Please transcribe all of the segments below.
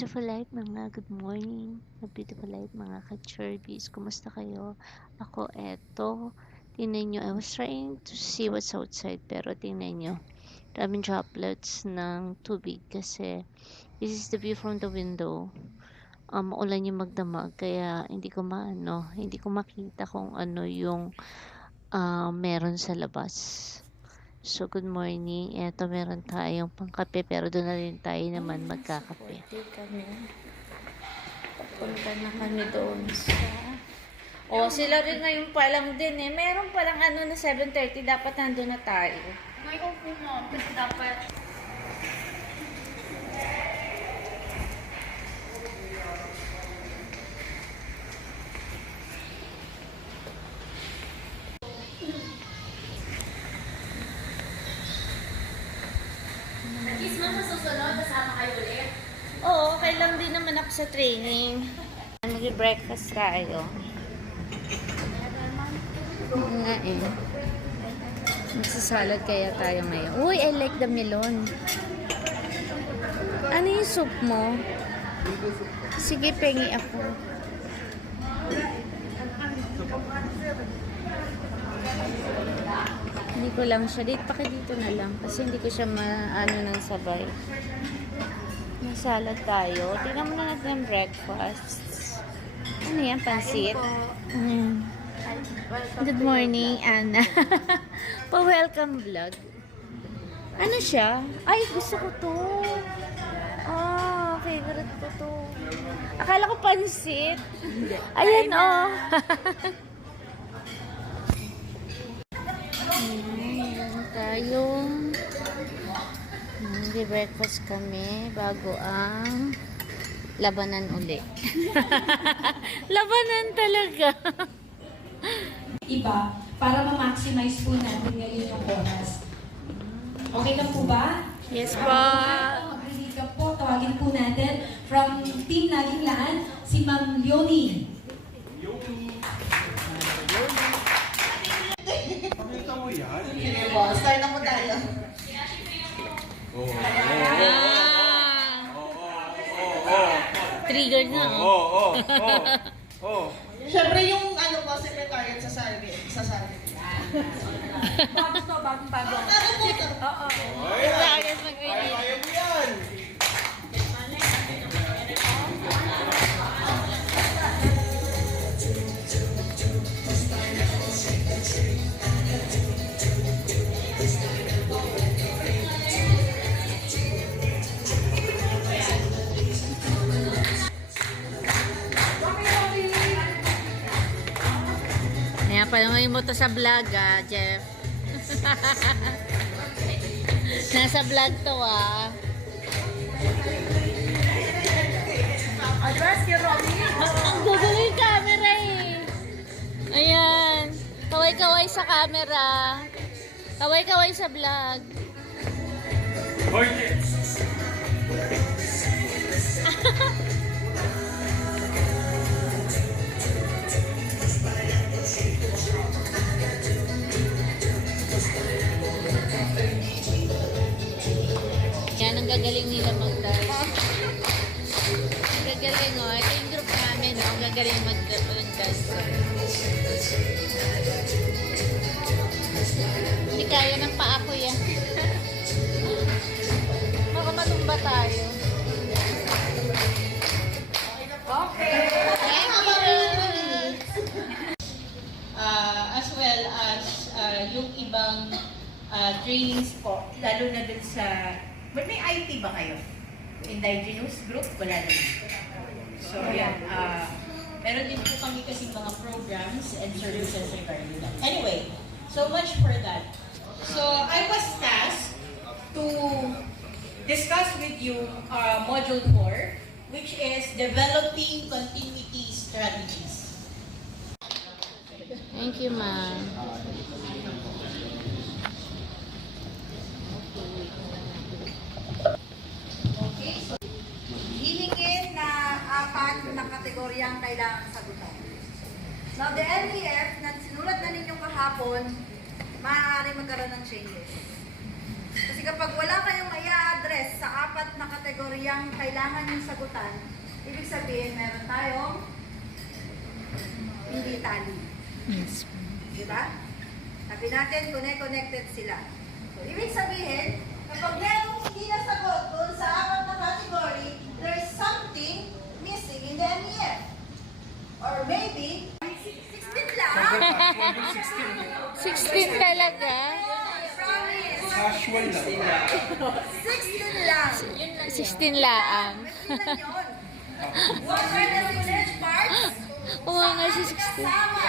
Beautiful light mga good morning. Beautiful light mga ka-cherbis. Kumusta kayo? Ako eto. Tingnan nyo. I was trying to see what's outside pero tingnan nyo. Daming droplets ng tubig kasi this is the view from the window. Um, ulan yung magdamag kaya hindi ko maano, hindi ko makita kung ano yung uh, meron sa labas. So, good morning. Eto, meron tayong pangkape, pero doon na rin tayo naman magkakape. Birthday kami. Papunta na kami doon sa... Oh, sila rin ngayon pa lang din eh. Meron palang ano na 7.30, dapat nandun na tayo. Ngayon po mo, kasi dapat Kiss mo sa susunod, kasama kayo ulit. Oo, okay lang din naman ako sa training. Mag-breakfast tayo. Nga eh. Magsasalad kaya tayo ngayon. Uy, I like the melon. Ano yung soup mo? Sige, pengi ako. Hindi ko lang siya. Dito, paki dito na lang. Kasi hindi ko siya maano ng sabay. Masalad tayo. Tingnan mo na natin ang breakfast. Ano yan? Pansit? Mm. Good morning, Anna. Pa-welcome vlog. Ano siya? Ay, gusto ko to. Ah, favorite ko to. Akala ko pansit. Ayan, oh. Meron tayong Mag-breakfast kami bago ang labanan uli. labanan talaga. iba para ma-maximize po natin ngayon yung oras. Okay lang po ba? Yes po. Ka po, tawagin po natin from Team Laging Laan, si Ma'am Leonie. Pakita mo yan. Trigger na. Oo, Oh. oo, oo, oo. Siyempre yung ano po, secretariat sa Salvi. Sa Salvi. bago to, bagong bago. Ano po? Oo. Mag Kaya kaya mo yan. Kaya palungayin mo to sa vlog ah, Jeff. Nasa vlog to ah. Address kay Romy. Ang gugulo yung camera eh. Ayan. Kaway-kaway sa camera. Kaway-kaway sa vlog. Hoy, gagaling nila mag-dance. Ang gagaling oh. Ito yung group namin oh. Ang gagaling mag- mag-dance. Hindi kaya ng paa ko yan. Baka matumba tayo. Thank you! uh, as well as uh, yung ibang uh, trainings po, lalo na dun sa... But may IT ba kayo? Indigenous group? Wala naman. So, yan. Uh, meron din po kami kasi mga programs and services regarding that. Anyway, so much for that. So, I was tasked to discuss with you uh, Module 4, which is Developing Continuity Strategies. Thank you, ma'am. Okay. So, hihingin na na kategorya ang kailangan sagutan. Now, the LEF na sinulat na ninyo kahapon, maaari magkaroon ng changes. Kasi kapag wala kayong i-address sa apat na kategorya, kategoryang kailangan yung sagutan, ibig sabihin meron tayong hindi tali. Yes. Di ba? Sabi natin, connect-connected sila. So, ibig sabihin, kapag merong hindi nasagot doon sa apat na category, there's something missing in the NEF. Or maybe, 16 lang. 16 talaga? Casual lang. 16 lang. 16 laang. Tingnan yun. What are the village parts? Oo nga si 16. Kasama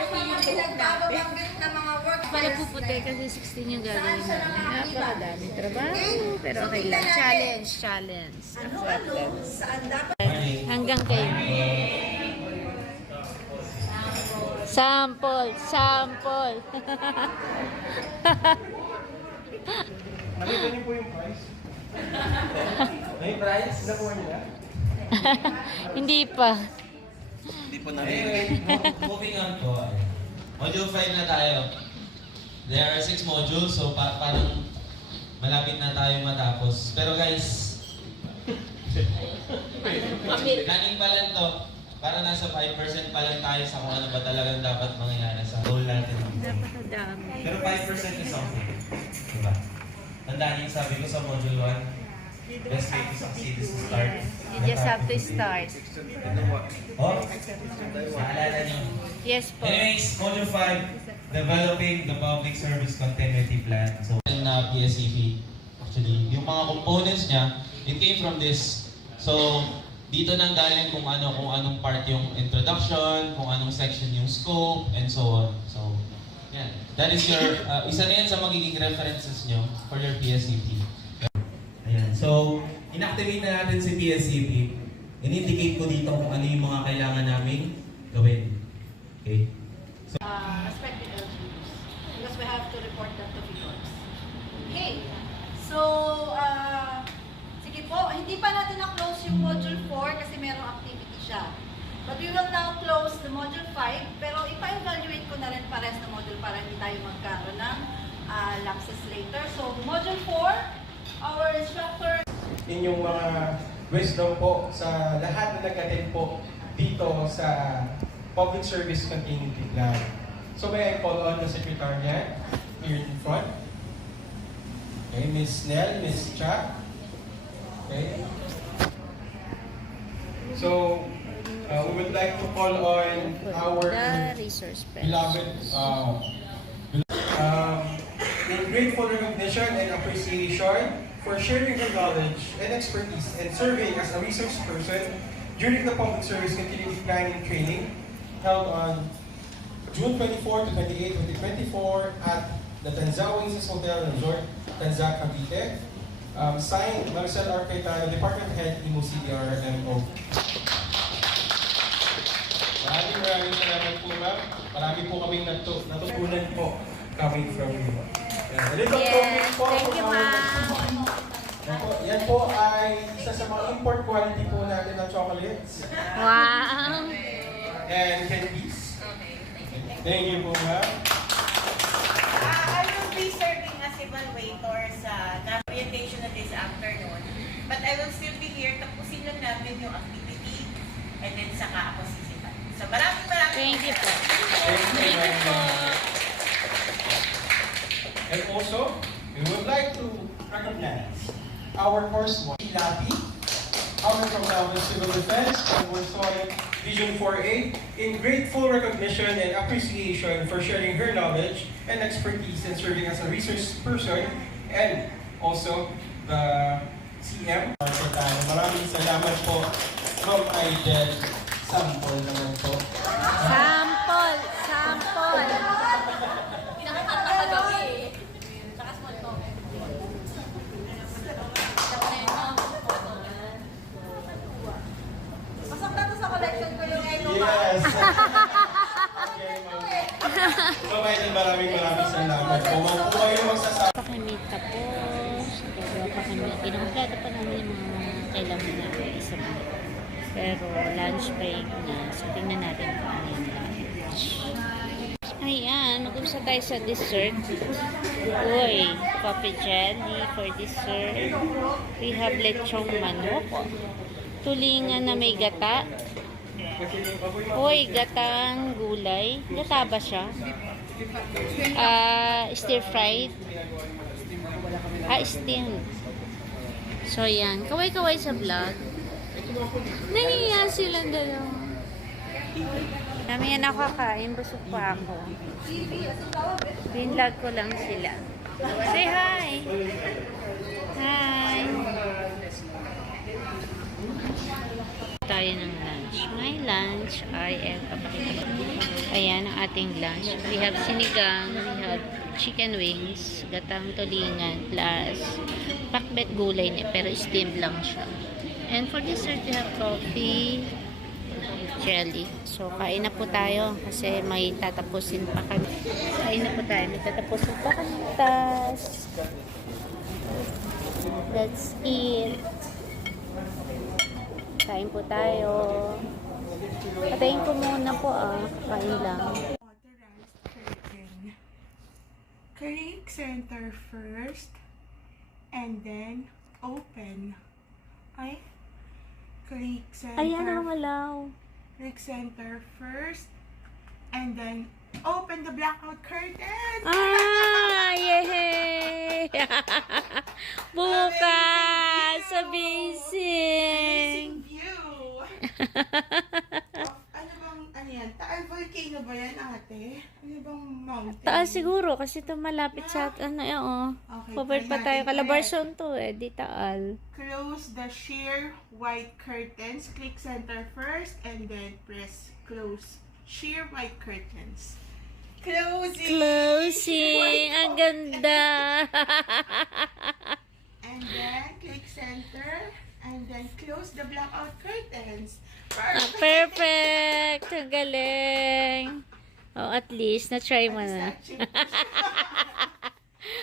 yung mga pinagbababanggit na mga work Para puputi kasi 16 yung gagawin namin. Napakadami trabaho. Pero okay lang. Challenge, challenge. Ano-ano, saan dapat Hanggang kayo. Sample, sample. Nakita niyo po yung price? May price? Nakuha niyo na? Hindi pa. Hindi po Anyway, mo- moving on po. Module 5 na tayo. There are 6 modules, so pa parang malapit na tayo matapos. Pero guys, kaning pa lang to, para nasa 5% pa lang tayo sa kung ano ba talagang dapat mangyayari sa goal natin. Napakadami. Pero 5% is something. Diba? Tandaan yung sabi ko sa module 1, best way to succeed is to start. You just have to start. Oh, naalala niyo. Yes po. Anyways, Module 5, Developing the Public Service Continuity Plan. So, na PSCP, actually, yung mga components niya, it came from this. So, dito nang galing kung ano, kung anong part yung introduction, kung anong section yung scope, and so on. So, yan. That is your, uh, isa na yan sa magiging references nyo for your PSCP. Ayan. So, inactivate na natin si PSCP. In-indicate ko dito kung ano yung mga kailangan namin gawin. Okay? uh, respective LGUs because we have to report that to Vicors. Okay. So, uh, hindi pa natin na-close yung Module 4 kasi merong activity siya. But we will now close the Module 5, pero ipa-evaluate ko na rin pares na module para hindi tayo magkaroon ng uh, lapses later. So, Module 4, our instructor inyong mga wisdom po sa lahat na nag-attend po dito sa Public Service Continuity Plan. So may I call on the Secretariat here in front? Okay, Ms. Nell, Ms. Cha. Okay. So, uh, we would like to call on our resource person. beloved, uh, um, in grateful recognition and appreciation for sharing her knowledge and expertise and serving as a resource person during the Public Service Continuity Planning Training held on June 24 to 28, 2024 at the Tanza Oasis Hotel and Resort, Tanza, Cavite. Um, signed, Marcel R. Cayetano, Department Head, Imo CDR, MO. Maraming maraming salamat po, ma'am. Marami po kaming natu natutunan po coming from you. Little Yes, token po thank you, ma'am. Yan po, yan po ay isa sa mga import quality po natin ng chocolates Wow. and candies. Thank you po, ma'am. Uh, I will be serving as evaluator sa na orientation na this afternoon. But I will still be here. Tapusin lang namin yung activity and then saka ako sisipan. So maraming maraming Thank you po. Thank you po. And also, we would like to recognize our course one, Lapi, coming from Calvin Civil Defense and Warsaw Region 4A, in grateful recognition and appreciation for sharing her knowledge and expertise in serving as a resource person, and also the CM. Maraming salamat po from Aiden. Sample naman po. Maraming maraming salamat po. Huwag po kayo magsasabi. Pakimit tapos. Pero pakimit. Kinumpleto pa namin yung mga kailangan namin isa pa. Pero lunch break na. So, tingnan natin kung ano yung lunch. Ayan, mag-umsa tayo sa dessert. Uy, coffee jelly for dessert. We have lechong manok. Tulingan na may gata. Uy, gatang gulay. Gata ba siya? Ah, stir fried. Ah, steamed. So, yan. Kaway-kaway sa vlog. Nahiya silang dalawa. Kami yan ako kakain. Busog pa ako. Binlog ko lang sila. Say hi! Hi! Tayo ng lunch. My lunch ay, eh, papakita ko. Ayan ang ating lunch. We have sinigang, we have chicken wings, gatang tulingan, plus pakbet gulay niya, pero steamed lang siya. And for dessert, we have coffee, jelly. So, kain na po tayo kasi may tatapusin pa kami. Kain na po tayo. May tatapusin pa kami. Let's eat. Kain po tayo. Patayin ko muna po ah. Kain lang. curtain. Click center first and then open. Ay, click center. Ayan ang malaw. Click center first and then open the blackout curtain. Ah! Yay! Bukas! Amazing of, ano bang, ano yan? Taal volcano ba yan, ate? Ano bang mountain? Taas siguro kasi ito malapit sa ano eh oh. Okay, Covered pa tayo. Calabarzon to eh. Di taal. Close the sheer white curtains. Click center first and then press close. Sheer white curtains. Closing! Closing! Ang ganda! And then click center and then close the blackout curtains. Ah, Perfect! perfect! Ang galing! Oh, at least, na-try mo na.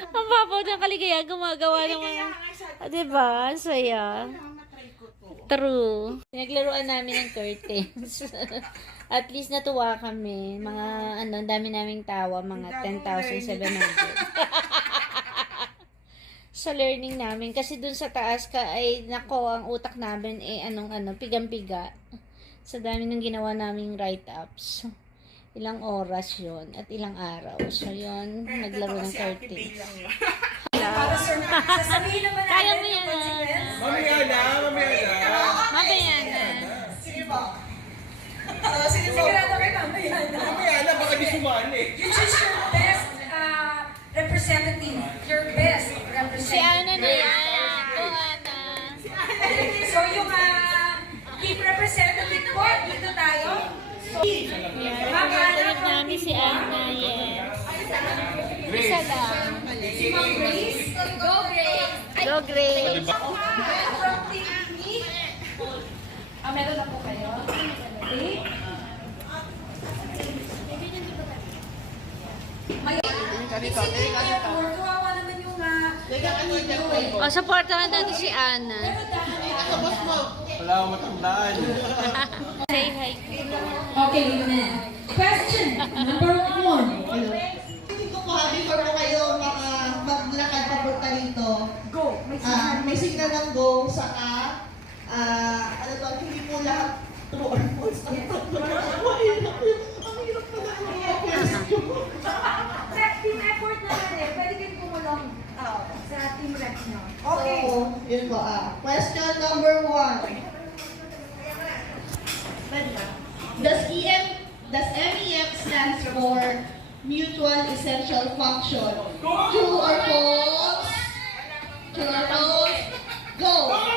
Ang babaw ng kaligaya, gumagawa nga sabi Ah, diba? Ang saya. True. Pinaglaruan namin ng curtains. At least natuwa kami. Mga ano, ang dami naming tawa. Mga 10,700. sa learning namin. Kasi dun sa taas ka ay nako ang utak namin eh anong ano, pigang-piga. Sa dami ng ginawa naming write-ups. Ilang oras yon at ilang araw. So yun, naglaro ng curtains. Sasabihin naman Kaya natin mo yan. consequence. Mamaya na, mamaya na. Mamaya na. Sige po. Sige po. Sigurado kayo mamaya na. Mamaya na, baka di sumali. You choose your representative. Your best representative. Si Ana na yan. Go, Ana. So yung uh, team representative po, dito tayo. So, Tulog namin si Ana. Yes. Isa lang. si Ma'am Grace. Go Grace. Go, Grace. From Team. Ah, meron na po kayo. Okay. May Ganito, ganito. Kawawa naman yung uh, O, supportahan natin si Ana. Wala akong matandaan. Say hi. Okay, Lina. Question number one. Dito po, before po kayo mga maglakad papunta dito, go. May ah, may signal ng go, saka, ah, ano to, hindi po lahat true or false. Ang hirap yun. Ang hirap pala yung question. Sa team effort naman eh, pwede kayong tumulong ah, sa team rep nyo. Okay. So, yun po, ah. Question number one. Does EM, does MEF stands for Mutual Function? True or false? True or false? Go!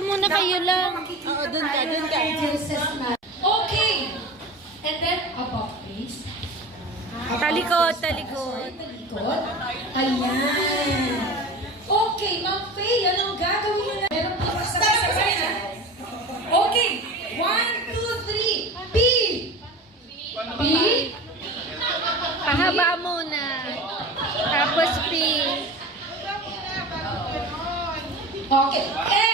ka muna, kayo lang. Oo, dun ka, dun ka. Okay. And then, above, please. Talikod, talikod. Talikod. Ayan. Okay, Ma'am Faye, anong gagawin nyo na? Meron po sa sabay. Okay. One, two, three. B. B. Pahaba muna. Tapos P. Okay.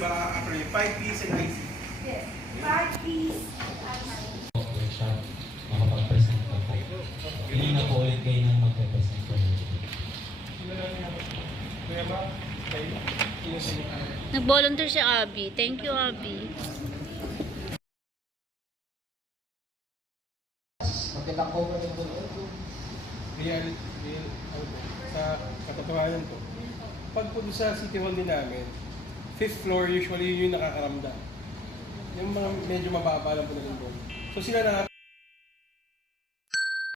ba acronym? 5 P's and IC? Yes. 5 P's and IC. Okay, siya. Makapag-present ako. Hindi na po ulit kayo nang mag-present ko. Nag-volunteer si Abby. Thank you, Abby. Magandang ko ba yung Real, real, sa katotohanan ko. Pag po sa City Hall din namin, fifth floor, usually yun yung nakakaramdam. Yung mga medyo mababa lang po na lindol. So sila na